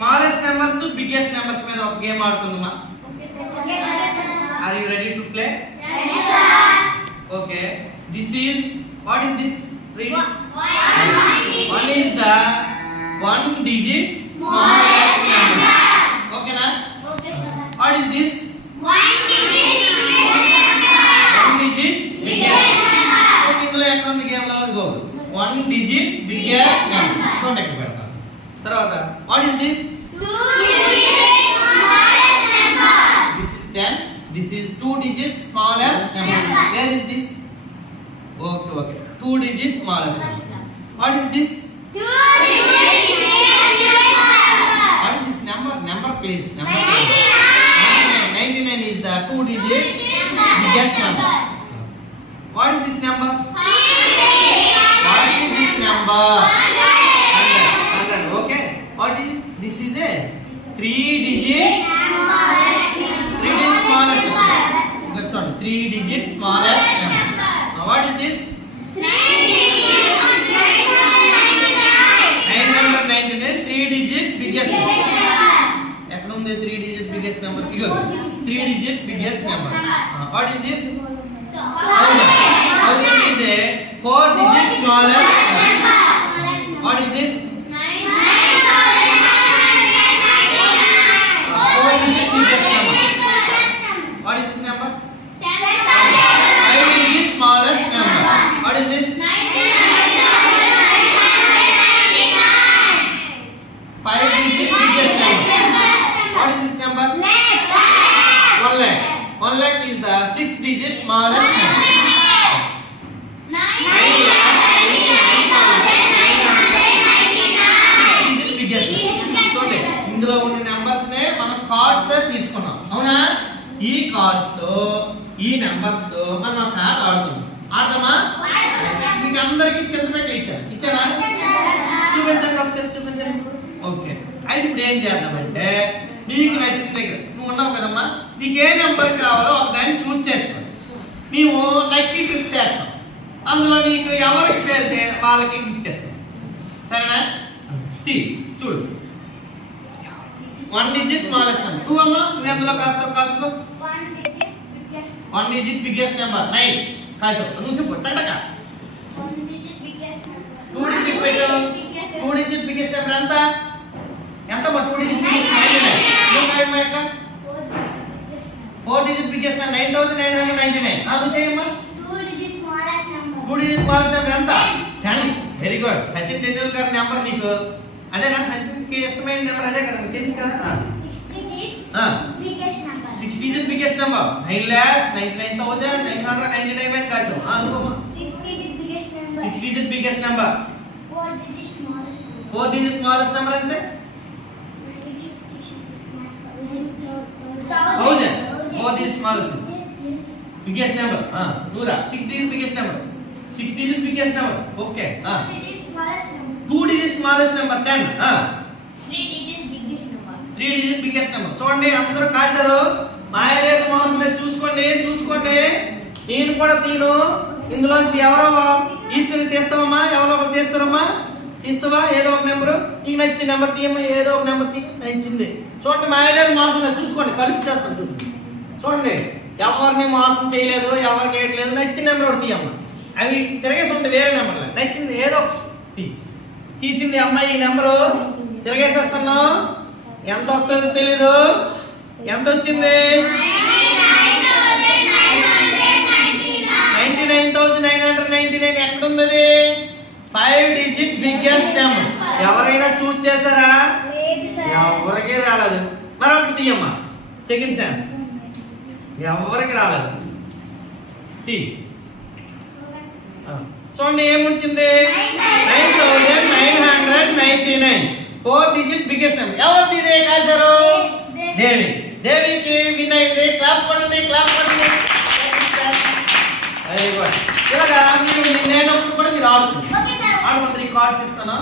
Smallest numbers biggest numbers మీద ఒక game ఆడుకుందామా? Are you ready to play? Yes, sir. Okay. This is what is this? Read. One is the one digit smallest number. Okay na? Okay, sir. What is this? One digit One digit biggest number. Okay, ఇందులో ఎక్కడ ఉంది game లో? ఇగో one digit biggest number. చూడండి ఇక్కడ పెడతా. తర్వాత what is this? Two digit smallest number. This is 10. This is 2 digits smallest number. Where is this? Okay. 2 digits smallest number. What is this? Two digit biggest number. What is this number? Number please. Number 99. 99 is the 2 digit biggest number. What is this number? What is this number? 100. Okay. What is this? Is a 3 digit smallest number. That's all. 3 digit smallest number. Now what is this? 999. 3 digit biggest number. ఎక్కడ ఉంది 3 digit biggest number? Ego 3 digit biggest number. What is this? 1000 is a 4 digit smallest number. What is this? 4 digit biggest number. What is this number? 5 digit smallest number. What is this? 5 digit biggest number. What is this number? 1 lakh. 1 lakh is the 6 digit smallest number. 6 digit biggest number. చూడండి ఇందులో ఉన్న numbers నే మనం cards తీసుకున్నాం అవునా? ఈ cards తో ఈ నెంబర్స్ తో మనం ఒక ఆట ఆడుతున్నాం. ఆడదామా? మీకు అందరికి చింతపెట్టలు ఇచ్చానా? చూపించండి ఒకసారి చూపించండి. ఓకే అయితే ఇప్పుడు ఏం చేద్దామంటే నీకు నచ్చిన దగ్గర నువ్వు ఉన్నావు కదమ్మా, నీకు ఏ నెంబర్ కావాలో ఒక దాన్ని చూస్ చేసుకోండి. మేము లక్కీ గిఫ్ట్ వేస్తాం. అందులో నీకు ఎవరికి వెళ్తే వాళ్ళకి గిఫ్ట్ ఇస్తాం. సరేనా? చూడు 1 digit smallest number. నువ్వు అమ్మా నువ్వు అందులో కాసుకో. 1 digit biggest number 9 కాసుకో. నువ్వు చెప్పు టటక. 2 digit పెట్టు. 2 digit biggest number ఎంత? ఎంతమ్మా 2 digit biggest 99. నువ్వు కాయమ్మా ఎక్కడ? 4 digit biggest number 9999. నువ్వు చేయమ్మా. 2 digit smallest number ఎంత? 10. Very good. Sachin Tendulkar number నీకు అదేనా? సచిన్కి ఇష్టమైన నెంబర్ అదే కదా, తెలుసు కదా? 6 digit biggest number 9,99,999 కాసం. నువ్వమ్మా 6 digit biggest number 4 digit smallest number ఎంత? 1000. 4 digit smallest number biggest number. నూరా 6 digit biggest number 6 digit biggest number. Okay 2 digit smallest number 10. 3 digit biggest number. చూడండి అందరూ కాశారు. మాయ లేదు మోసం లేదు. చూసుకోండి. నేను కూడా తీను. ఇందులోంచి ఎవరో ఈశ్వరి తీస్తావమ్మా? ఎవరో ఒకరు తీస్తారమ్మా? తీస్తావా? ఏదో ఒక నెంబరు నీకు నచ్చిన నెంబర్ తీయమ్మా. ఏదో ఒక నెంబర్ తీ నచ్చింది. చూడండి మాయ లేదు మోసం లేదు. చూసుకోండి కలిపి చేస్తాను. చూడండి ఎవరిని మోసం చేయలేదు, ఎవరికి వేయట్లేదు. నచ్చిన నెంబర్ ఒకటి తీయమ్మా. అవి తిరగేసి ఉంటే వేరే నెంబర్లు నచ్చింది ఏదో ఒక తీసింది అమ్మాయి. ఈ నెంబరు తిరగేసేస్తున్నావు. ఎంత వస్తుందో తెలీదు. ఎంత వచ్చింది? 99,999. ఎక్కడుంది అది? 5 digit బిగ్గెస్ట్ నెంబర్. ఎవరైనా చూస్ చేశారా? ఎవరికి రాలేదు. మరొకటి తీయమ్మా. Second chance. ఎవరికి రాలేదు. చూడండి ఏమొచ్చింది? 9,999. 4 digit biggest number. ఎవరు తీరే కాశారు? దేవికి విన్ అయింది. క్లాప్స్ కొడండి. Very good. ఇలాగా మీరు నేనప్పుడు కూడా మీరు ఆడుకుంటారు. ఆడుకుంటారు. ఈ కార్డ్స్ ఇస్తాను.